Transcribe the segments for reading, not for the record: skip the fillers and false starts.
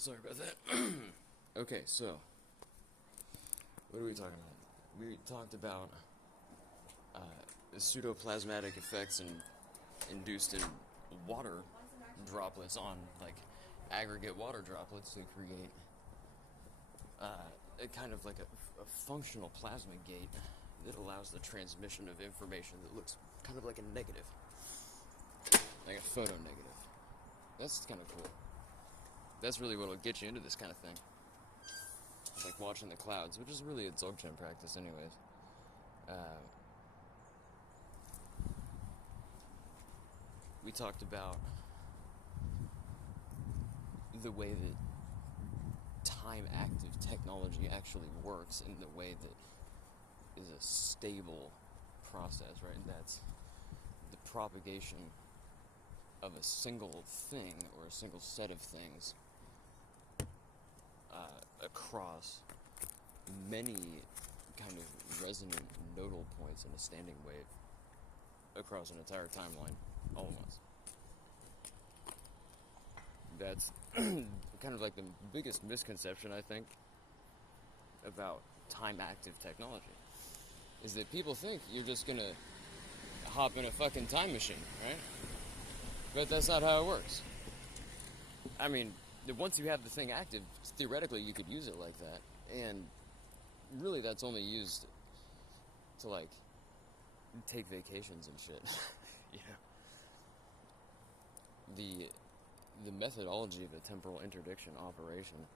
Sorry about that. Okay, so what are we talking about? We talked about pseudoplasmatic effects and induced in water droplets on like aggregate water droplets to create a kind of like a functional plasma gate that allows the transmission of information that looks kind of like a negative, like a photo negative. That's kind of cool. That's really what will get you into this kind of thing. It's like watching the clouds, which is really a Dzogchen practice anyways. We talked about the way that time-active technology actually works in the way that is a stable process, right? And that's the propagation of a single thing or a single set of things across many kind of resonant nodal points in a standing wave across an entire timeline all at once. That's kind of like the biggest misconception, I think, about time-active technology, is that people think you're just gonna hop in a fucking time machine, right? But that's not how it works. I mean, once you have the thing active, theoretically you could use it like that, and really that's only used to, like, take vacations and shit. You know? The methodology of a temporal interdiction operation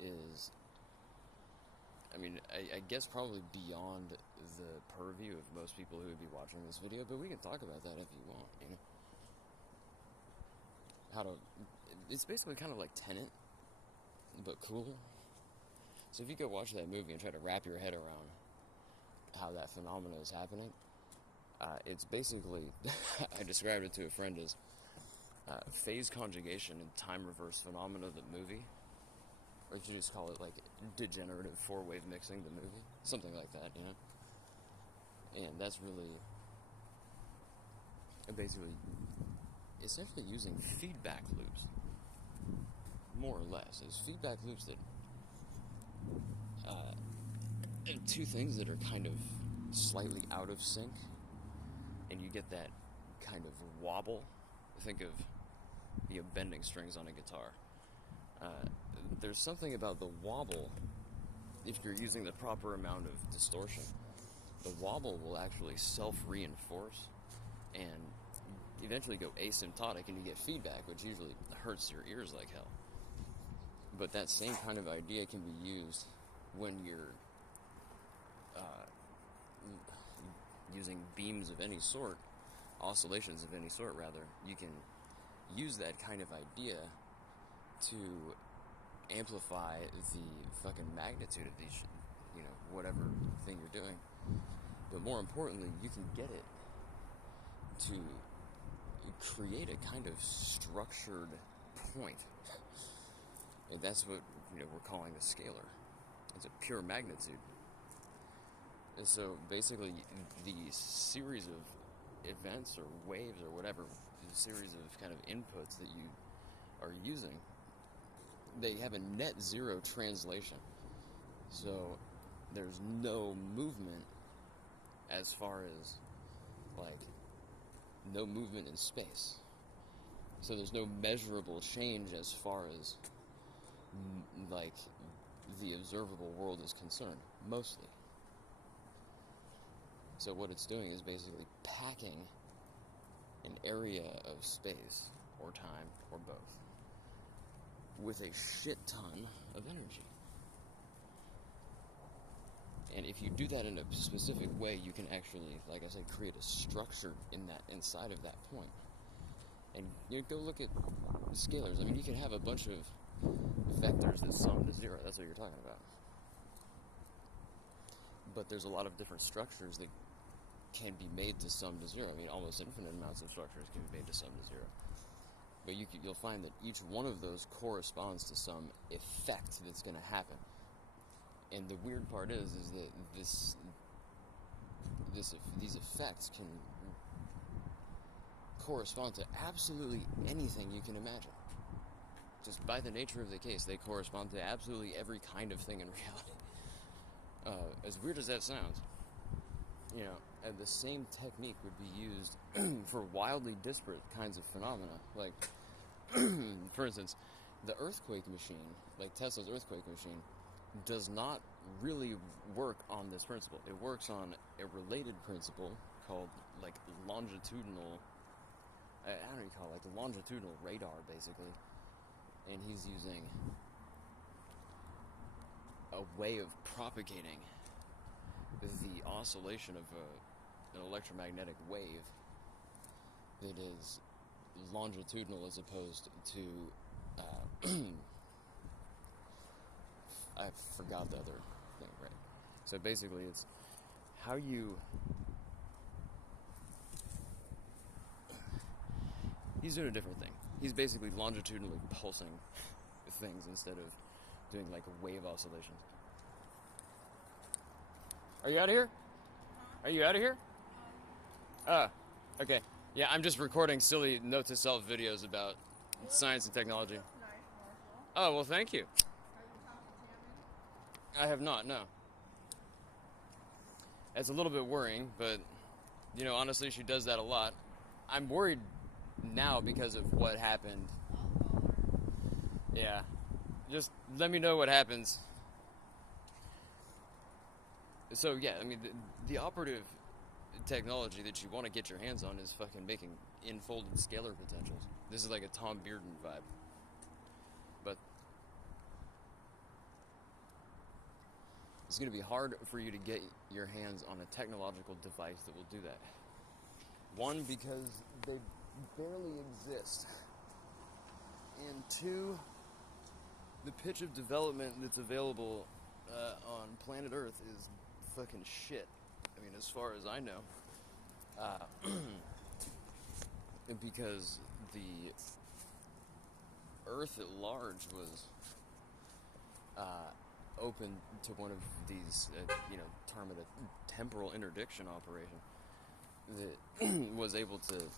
is, I mean, I guess probably beyond the purview of most people who would be watching this video, but we can talk about that if you want, you know? It's basically kind of like Tenet, but cool. So if you go watch that movie and try to wrap your head around how that phenomenon is happening, it's basically, I described it to a friend as phase conjugation and time reverse phenomena of the movie. Or you should just call it like degenerative four-wave mixing the movie. Something like that, you know? And that's really basically essentially using feedback loops, more or less. It's feedback loops that two things that are kind of slightly out of sync, and you get that kind of wobble. Think of bending strings on a guitar. There's something about the wobble, if you're using the proper amount of distortion, the wobble will actually self-reinforce and eventually go asymptotic, and you get feedback, which usually hurts your ears like hell. But that same kind of idea can be used when you're using beams of any sort, oscillations of any sort rather. You can use that kind of idea to amplify the fucking magnitude of these, you know, whatever thing you're doing. But more importantly, you can get it to create a kind of structured point. And that's what, you know, we're calling a scalar. It's a pure magnitude. And so basically the series of events or waves or whatever, the series of kind of inputs that you are using, they have a net zero translation. So there's no movement as far as, like, no movement in space. So there's no measurable change as far as, like, the observable world is concerned, mostly. So what it's doing is basically packing an area of space, or time, or both, with a shit ton of energy. And if you do that in a specific way, you can actually, like I said, create a structure inside of that point. And you go look at scalars. I mean, you can have a bunch of vectors that sum to zero. That's what you're talking about. But there's a lot of different structures that can be made to sum to zero. I mean, almost infinite amounts of structures can be made to sum to zero. But you'll find that each one of those corresponds to some effect that's going to happen. And the weird part is that these effects can correspond to absolutely anything you can imagine. just by the nature of the case, they correspond to absolutely every kind of thing in reality. As weird as that sounds, and the same technique would be used for wildly disparate kinds of phenomena. Like, for instance, the earthquake machine, like Tesla's earthquake machine, does not really work on this principle. It works on a related principle called, like, longitudinal, I don't know what you call it, like the longitudinal radar, basically. And he's using a way of propagating the oscillation of an electromagnetic wave that is longitudinal as opposed to I forgot the other thing, right? So basically it's how you he's doing a different thing. He's basically longitudinally pulsing things instead of doing like wave oscillations. Are you out of here? Are you out of here? Okay. Yeah, I'm just recording silly note-to-self videos about science and technology. Oh, well, thank you. I have not, no. It's a little bit worrying, but, honestly, she does that a lot. I'm worried now because of what happened. Yeah. Just let me know what happens. So, yeah, I mean, the operative technology that you want to get your hands on is fucking making infolded scalar potentials. This is like a Tom Bearden vibe. But it's going to be hard for you to get your hands on a technological device that will do that. One, because they barely exist. And two, the pitch of development that's available on planet Earth is fucking shit. I mean, as far as I know. Because the Earth at large was open to one of these, term it a temporal interdiction operation that was able to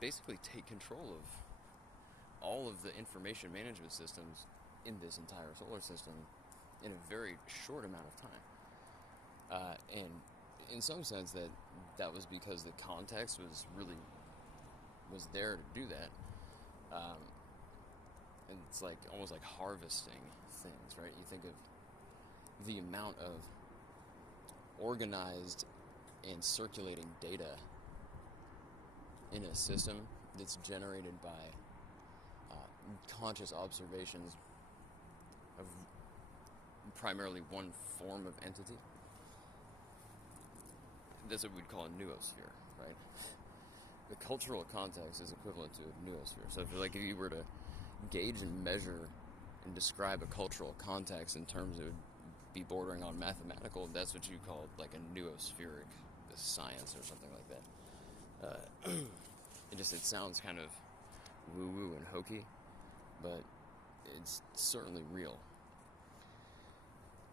basically take control of all of the information management systems in this entire solar system in a very short amount of time. And in some sense that was because the context was there to do that. And it's like almost like harvesting things, right? You think of the amount of organized and circulating data in a system that's generated by conscious observations of primarily one form of entity. That's what we'd call a noosphere, right? The cultural context is equivalent to a noosphere. So if you were to gauge and measure and describe a cultural context in terms of be bordering on mathematical, that's what you call like a noospheric science or something like that. It sounds kind of woo-woo and hokey, but it's certainly real.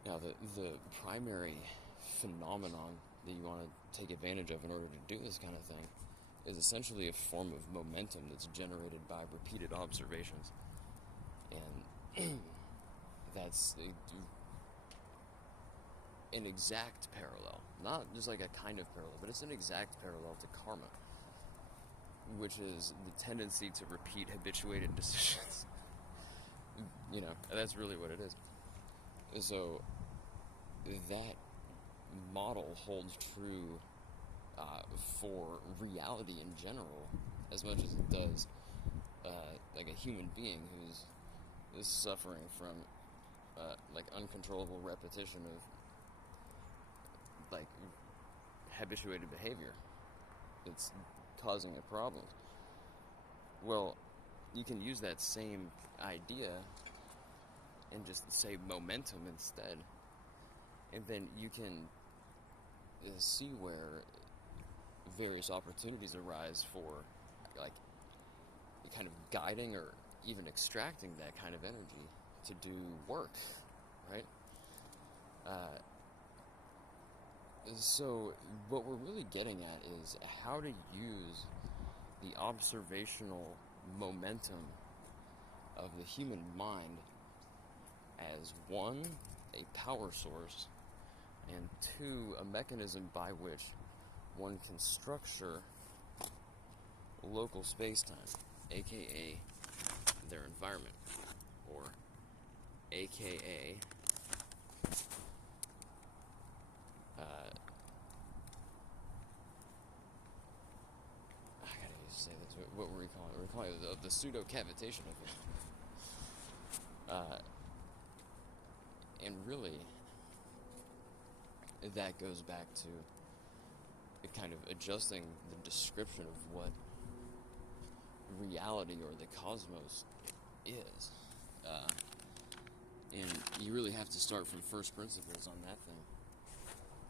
Now, the primary phenomenon that you want to take advantage of in order to do this kind of thing is essentially a form of momentum that's generated by repeated observations. And that's an exact parallel. Not just like a kind of parallel, but it's an exact parallel to karma, which is the tendency to repeat habituated decisions. That's really what it is. So that model holds true for reality in general as much as it does like a human being who's suffering from like uncontrollable repetition of like habituated behavior that's causing a problem. Well, you can use that same idea and just say momentum instead, and then you can see where various opportunities arise for like kind of guiding or even extracting that kind of energy to do work, right? So what we're really getting at is how to use the observational momentum of the human mind as one, a power source, and two, a mechanism by which one can structure local space-time, aka their environment, or aka I gotta say this. What were we calling it? We're calling it the pseudo cavitation effect. And really, that goes back to kind of adjusting the description of what reality or the cosmos is. And you really have to start from first principles on that thing.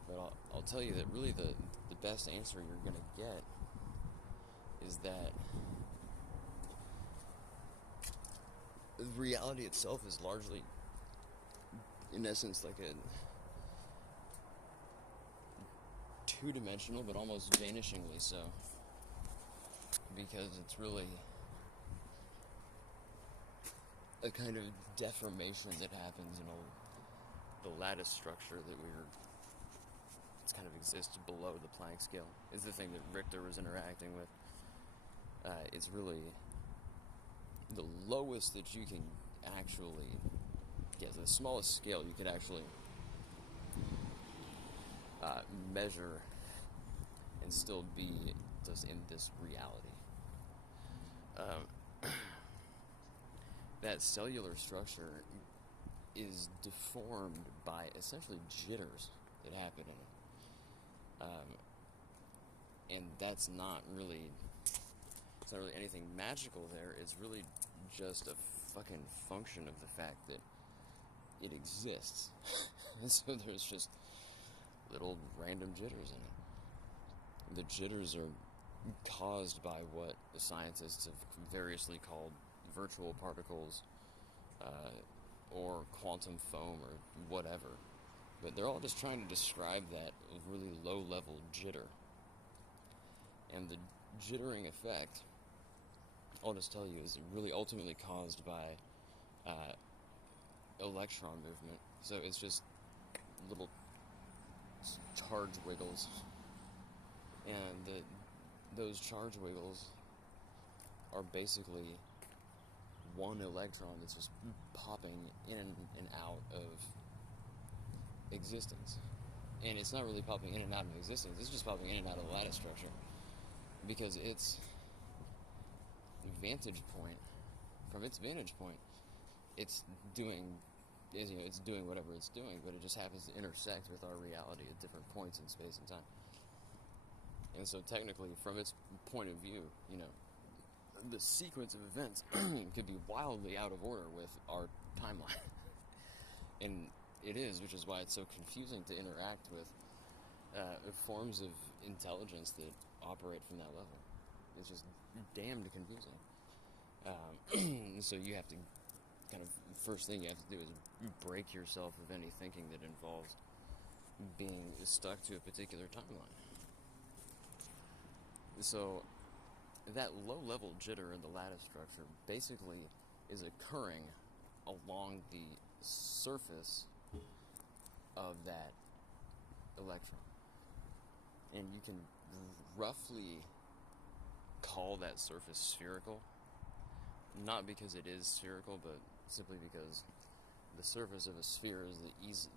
But I'll tell you that really the best answer you're going to get is that reality itself is largely, in essence, like a two-dimensional, but almost vanishingly so, because it's really a kind of deformation that happens in the lattice structure that it kind of exists below the Planck scale. Is the thing that Richter was interacting with. It's really the lowest that you can actually get, the smallest scale you could actually measure and still be just in this reality. That cellular structure is deformed by essentially jitters that happen in it. And that's not really anything magical there. It's really just a fucking function of the fact that it exists. And so there's just little random jitters in it. The jitters are caused by what the scientists have variously called virtual particles, or quantum foam, or whatever. But they're all just trying to describe that really low-level jitter. And the jittering effect, I'll just tell you, is really ultimately caused by electron movement. So it's just little charge wiggles. And those charge wiggles are basically one electron that's just popping in and out of existence. And it's not really popping in and out of existence, it's just popping in and out of the lattice structure. Because its vantage point, from its vantage point, it's doing whatever it's doing, but it just happens to intersect with our reality at different points in space and time. And so technically, from its point of view, the sequence of events could be wildly out of order with our timeline. And it is, which is why it's so confusing to interact with forms of intelligence that operate from that level. It's just damned confusing. So you have to first thing you have to do is break yourself of any thinking that involves being stuck to a particular timeline. So that low-level jitter in the lattice structure basically is occurring along the surface of that electron. And you can roughly call that surface spherical, not because it is spherical, but simply because the surface of a sphere is the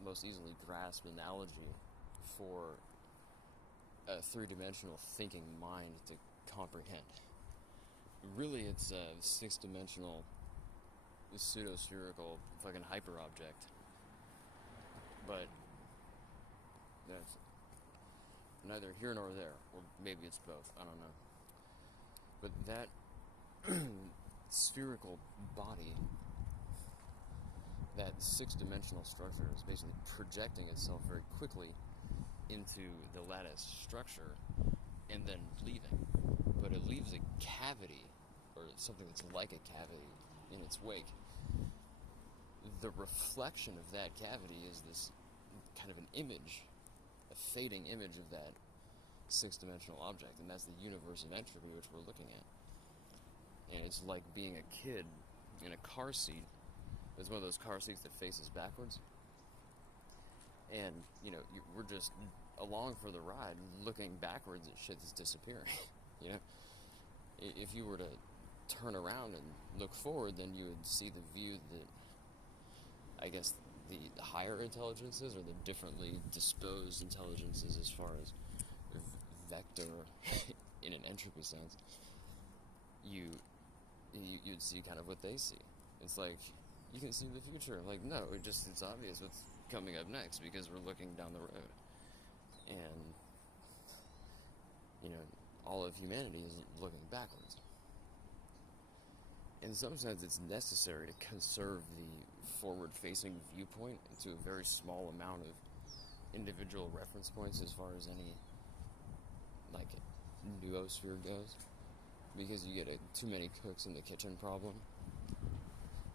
most easily grasped analogy for a three-dimensional thinking mind to comprehend. Really, it's a six-dimensional pseudo-spherical fucking hyper-object. But that's neither here nor there, or maybe it's both, I don't know. But that spherical body, that six-dimensional structure, is basically projecting itself very quickly into the lattice structure and then leaving. But it leaves a cavity, or something that's like a cavity, in its wake. The reflection of that cavity is this kind of an image, a fading image of that six-dimensional object, and that's the universe of entropy which we're looking at. And it's like being a kid in a car seat. It's one of those car seats that faces backwards. And, we're just along for the ride, looking backwards at shit that's disappearing. If you were to turn around and look forward, then you would see the view that, I guess, the higher intelligences, or the differently disposed intelligences as far as vector in an entropy sense, you'd see kind of what they see. It's like, you can see the future. Like, no, it's obvious what's coming up next, because we're looking down the road. And, all of humanity is looking backwards. In some sense, it's necessary to conserve the forward-facing viewpoint to a very small amount of individual reference points as far as any, like, noosphere goes. Because you get too many cooks in the kitchen problem.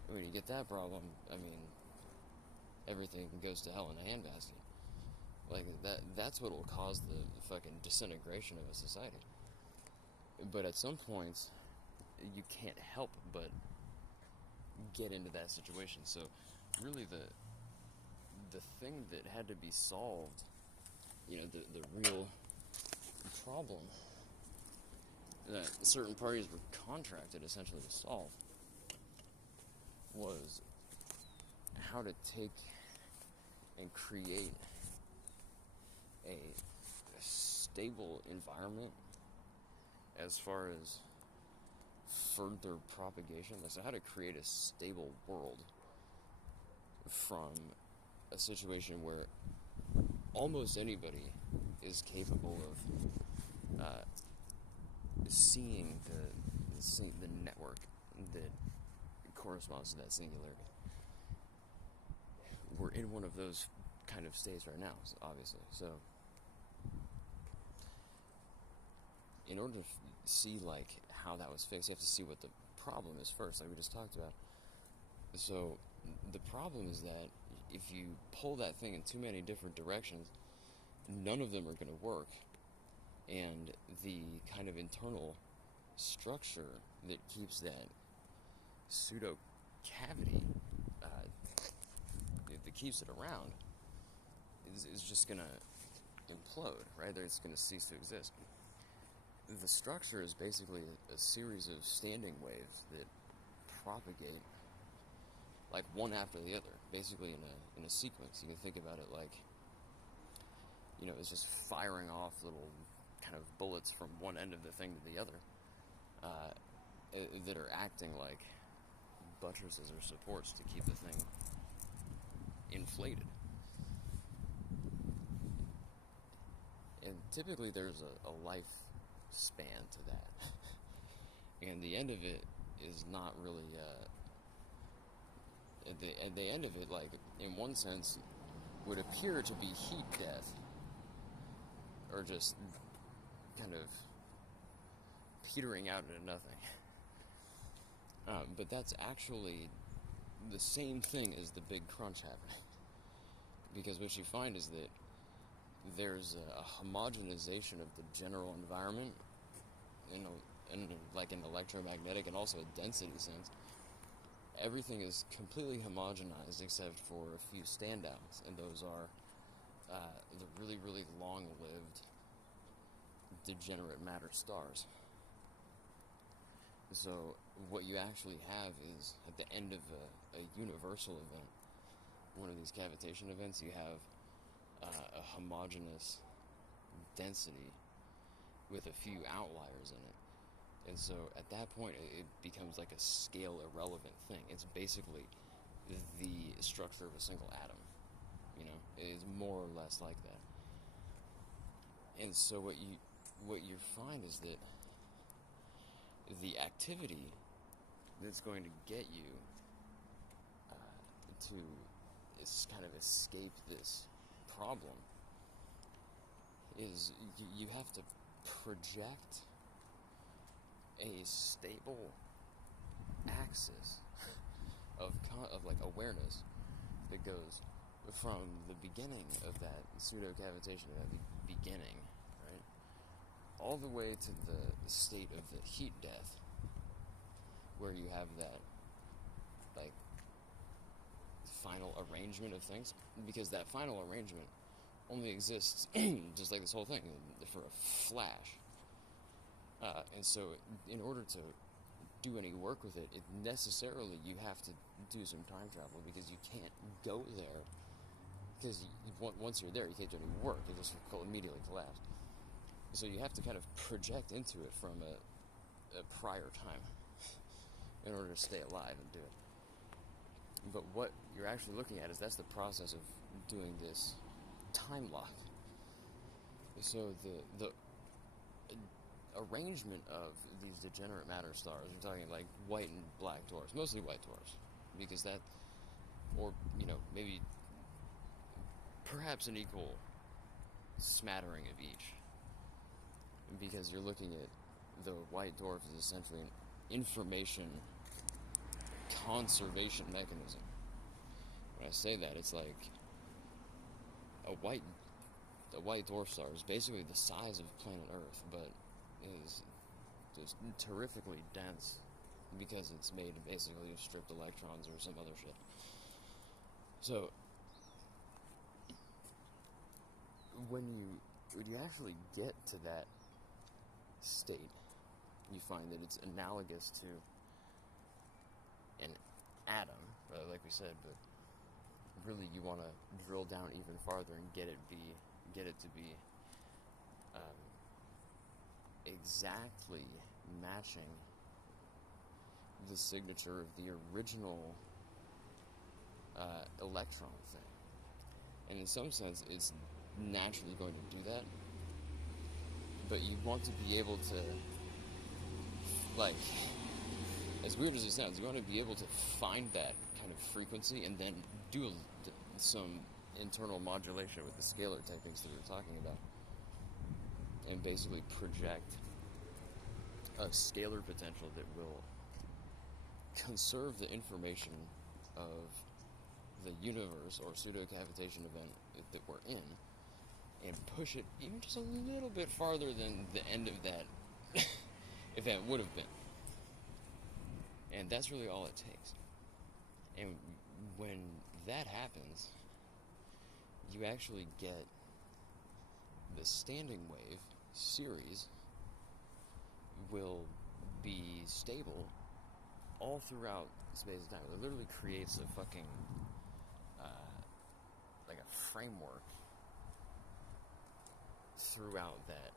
When you get that problem, everything goes to hell in a handbasket. Like, that's what will cause the fucking disintegration of a society. But at some points, you can't help but get into that situation. So, really, the thing that had to be solved, the real problem that certain parties were contracted essentially to solve, was how to take and create a stable environment as far as further propagation. So how to create a stable world from a situation where almost anybody is capable of seeing the network that corresponds to that singularity. We're in one of those kind of states right now, obviously. So, in order to see, like, how that was fixed, you have to see what the problem is first, like we just talked about. So, the problem is that if you pull that thing in too many different directions, none of them are going to work. And the kind of internal structure that keeps that pseudo cavity, that keeps it around, is just going to implode, right? It's going to cease to exist. The structure is basically a series of standing waves that propagate, like, one after the other, basically in a sequence. You can think about it like, it's just firing off little kind of bullets from one end of the thing to the other, that are acting like buttresses or supports to keep the thing inflated. And typically there's a life span to that. And the end of it is not really, at the end of it, like, in one sense, would appear to be heat death, or just kind of petering out into nothing. But that's actually the same thing as the big crunch happening. Because what you find is that there's a homogenization of the general environment, like in electromagnetic and also a density sense. Everything is completely homogenized except for a few standouts, and those are the really, really long-lived degenerate matter stars. So what you actually have is, at the end of a universal event, one of these cavitation events, you have a homogeneous density with a few outliers in it. And so at that point, it becomes like a scale irrelevant thing. It's basically the structure of a single atom. It is more or less like that. And so what you find is that the activity that's going to get you to kind of escape this problem is you have to project a stable axis of like awareness that goes from the beginning of that pseudo-cavitation, at the beginning, right, all the way to the state of the heat death, where you have that final arrangement of things, because that final arrangement only exists, just like this whole thing, for a flash. And so, in order to do any work with it, necessarily you have to do some time travel, because you can't go there, because once you're there, you can't do any work, it just immediately collapse. So you have to kind of project into it from a prior time in order to stay alive and do it. But what you're actually looking at is that's the process of doing this time lock. So the arrangement of these degenerate matter stars, we're talking like white and black dwarfs, mostly white dwarfs, because that, or, maybe perhaps an equal smattering of each, because you're looking at the white dwarf is essentially an information conservation mechanism. When I say that, it's like a white dwarf star is basically the size of planet Earth, but is just terrifically dense because it's made basically of stripped electrons or some other shit. So when you actually get to that state, you find that it's analogous to an atom, like we said, but really you want to drill down even farther and get it to be exactly matching the signature of the original electron thing. And in some sense, it's naturally going to do that, but you want to be able to, like, as weird as it sounds, you want to be able to find that kind of frequency and then do some internal modulation with the scalar techniques that we were talking about, and basically project a scalar potential that will conserve the information of the universe or pseudo cavitation event that we're in, and push it even just a little bit farther than the end of that event would have been. And that's really all it takes. And when that happens, you actually get the standing wave series will be stable all throughout space and time. It literally creates a fucking like a framework throughout that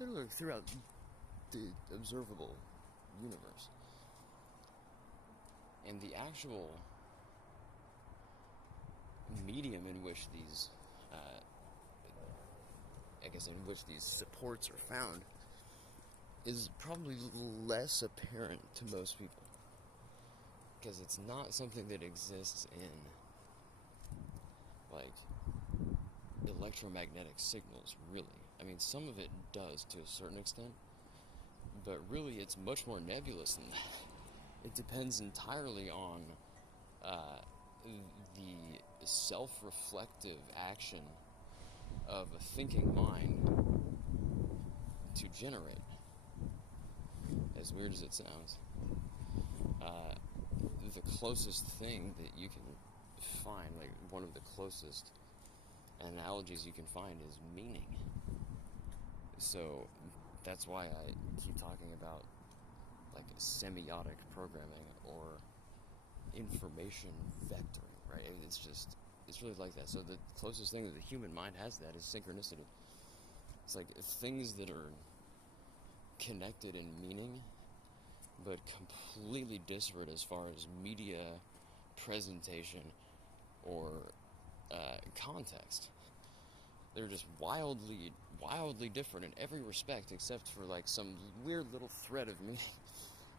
literally throughout the observable universe. And the actual medium in which these in which these supports are found is probably less apparent to most people, because it's not something that exists in like electromagnetic signals, really. I mean, some of it does to a certain extent, but really it's much more nebulous than that. It depends entirely on the self-reflective action of a thinking mind to generate. As weird as it sounds, the closest thing that you can find, like one of the closest analogies you can find, is meaning. So that's why I keep talking about like semiotic programming or information vectoring, right? It's really like that. So the closest thing that the human mind has to that is synchronicity. It's like things that are connected in meaning, but completely disparate as far as media presentation or context. They're just wildly different in every respect, except for like some weird little thread of meaning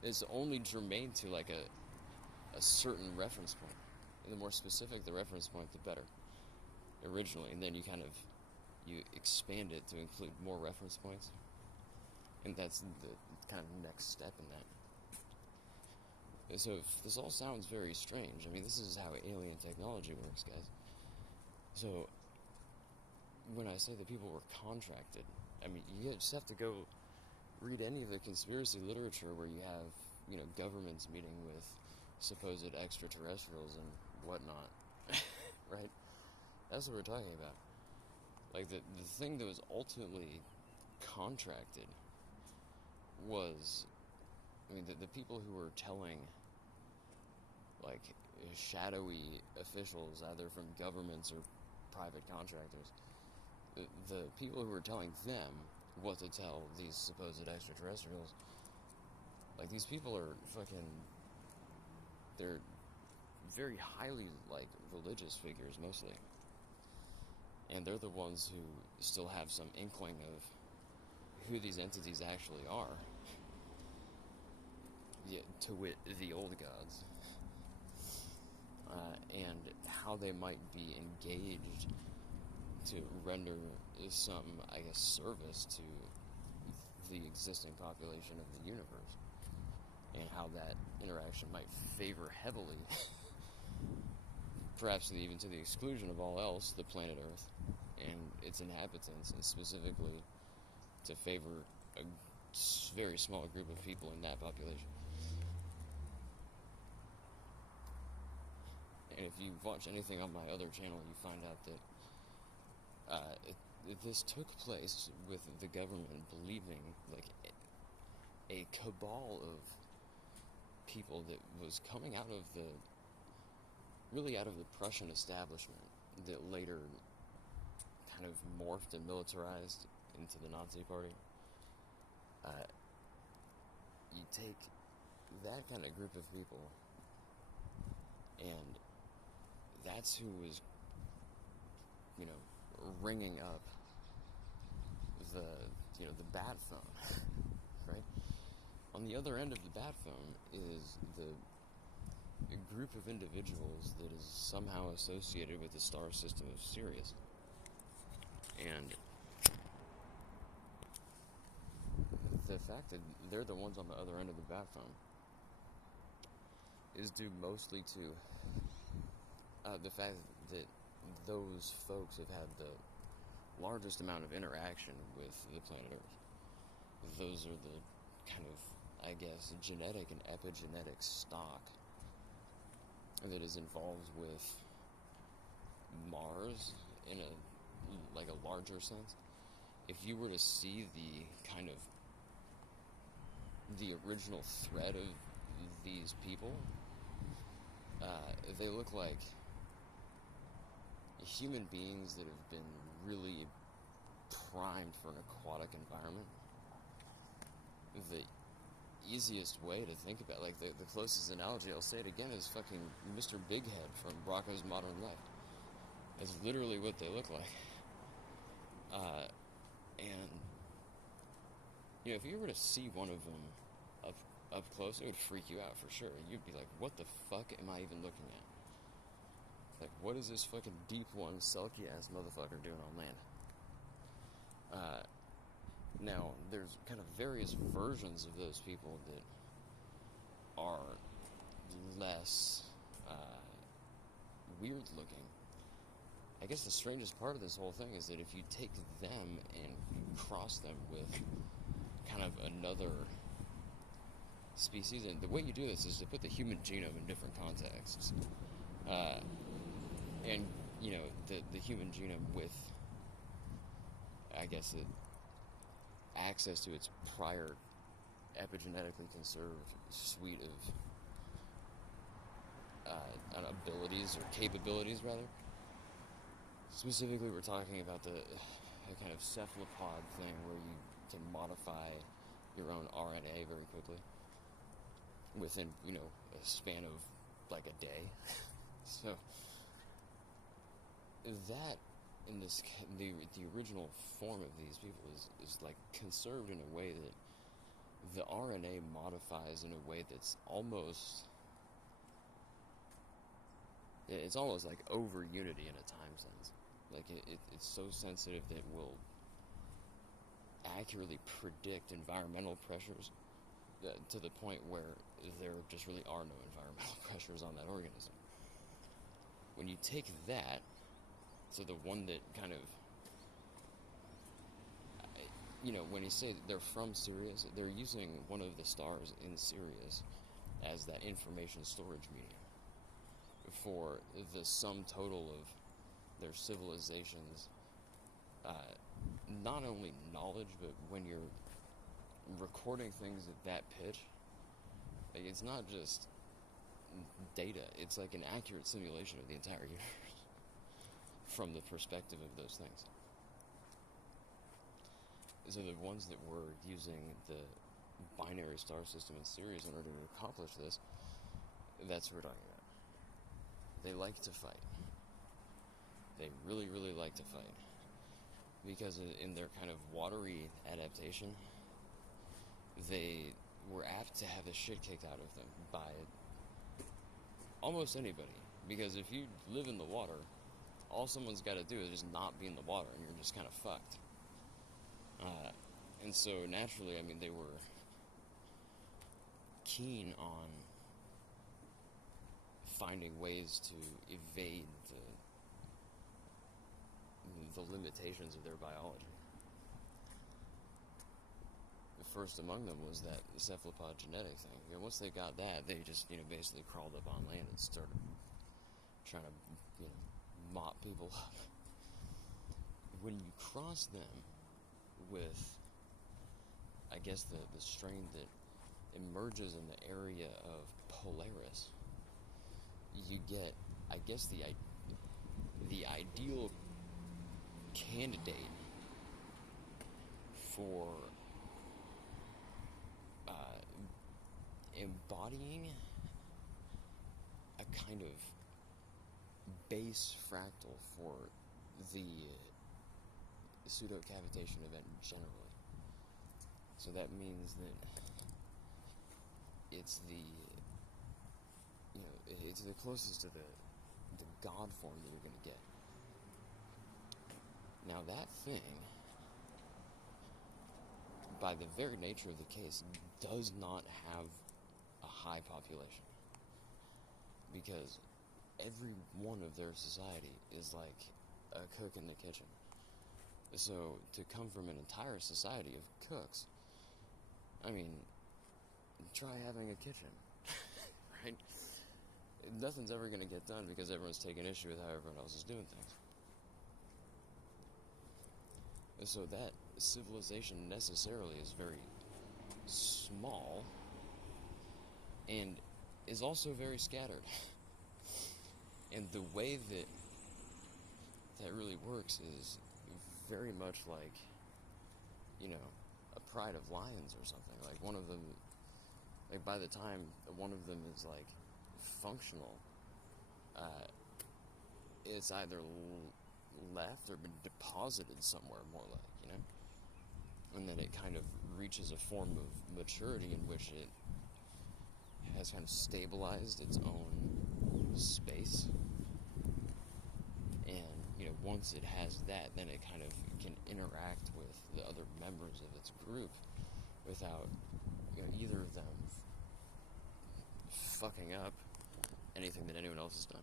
that's only germane to like a certain reference point. And the more specific the reference point, the better, originally. And then you expand it to include more reference points. And that's the kind of next step in that. And so if this all sounds very strange, I mean, this is how alien technology works, guys. So when I say that people were contracted, I mean, you just have to go read any of the conspiracy literature where you have, governments meeting with supposed extraterrestrials and whatnot, right? That's what we're talking about. Like, the thing that was ultimately contracted was, I mean, the people who were telling, like, shadowy officials, either from governments or private contractors, the people who were telling them what to tell these supposed extraterrestrials, like, these people are fucking, they're very highly, like, religious figures, mostly. And they're the ones who still have some inkling of who these entities actually are. To wit, the old gods. And how they might be engaged to render some, I guess, service to the existing population of the universe. And how that interaction might favor heavily, perhaps even to the exclusion of all else, the planet Earth and its inhabitants, and specifically to favor a very small group of people in that population. And if you watch anything on my other channel, you find out that this took place with the government believing, like, a cabal of people that was coming out of the Prussian establishment that later kind of morphed and militarized into the Nazi Party. You take that kind of group of people, and that's who was, ringing up the bat phone, right? On the other end of the bat phone is the group of individuals that is somehow associated with the star system of Sirius. And the fact that they're the ones on the other end of the bat phone is due mostly to the fact that those folks have had the largest amount of interaction with the planet Earth. Those are the kind of, I guess, genetic and epigenetic stock that is involved with Mars in a larger sense. If you were to see the kind of the original thread of these people, they look like human beings that have been really primed for an aquatic environment. The easiest way to think about, like, the closest analogy, I'll say it again, is fucking Mr. Big Head from Rocko's Modern Life. That's literally what they look like. And, if you were to see one of them up close, it would freak you out for sure. You'd be like, what the fuck am I even looking at? Like, what is this fucking deep one, sulky-ass motherfucker doing on land? Now, there's kind of various versions of those people that are less weird-looking. I guess the strangest part of this whole thing is that if you take them and cross them with kind of another species, and the way you do this is to put the human genome in different contexts. And, the human genome with, I guess, the access to its prior epigenetically conserved suite of abilities, or capabilities, rather. Specifically, we're talking about the kind of cephalopod thing where you can modify your own RNA very quickly within, a span of, like, a day. So, that, in this, the original form of these people is like conserved in a way that the RNA modifies in a way that's almost, it's almost like over unity in a time sense. Like, it's so sensitive that it will accurately predict environmental pressures to the point where there just really are no environmental pressures on that organism. When you take that, so the one that kind of, when you say they're from Sirius, they're using one of the stars in Sirius as that information storage medium for the sum total of their civilizations, not only knowledge, but when you're recording things at that pitch, like, it's not just data, it's like an accurate simulation of the entire universe from the perspective of those things. So the ones that were using the binary star system in series in order to accomplish this, that's what we're talking about. They like to fight. They really, really like to fight. Because in their kind of watery adaptation, they were apt to have the shit kicked out of them by almost anybody. Because if you live in the water, all someone's got to do is just not be in the water, and you're just kind of fucked. And so naturally, I mean, they were keen on finding ways to evade the limitations of their biology. The first among them was that cephalopod genetic thing. You know, once they got that, they just, basically crawled up on land and started trying to, mop people up. When you cross them with, I guess, the strain that emerges in the area of Polaris, you get, I guess, the ideal candidate for embodying a kind of base fractal for the pseudo cavitation event generally. So that means that it's it's the closest to the God form that you're going to get. Now that thing, by the very nature of the case, does not have a high population. Because every one of their society is like a cook in the kitchen. So to come from an entire society of cooks, I mean, try having a kitchen, right? Nothing's ever going to get done because everyone's taking issue with how everyone else is doing things. And so that civilization necessarily is very small and is also very scattered. And the way that really works is very much like, a pride of lions or something. Like, one of them, like, by the time one of them is, like, functional, it's either left or been deposited somewhere, more like, and then it kind of reaches a form of maturity in which it has kind of stabilized its own space. And, once it has that, then it kind of can interact with the other members of its group without, either of them fucking up anything that anyone else has done.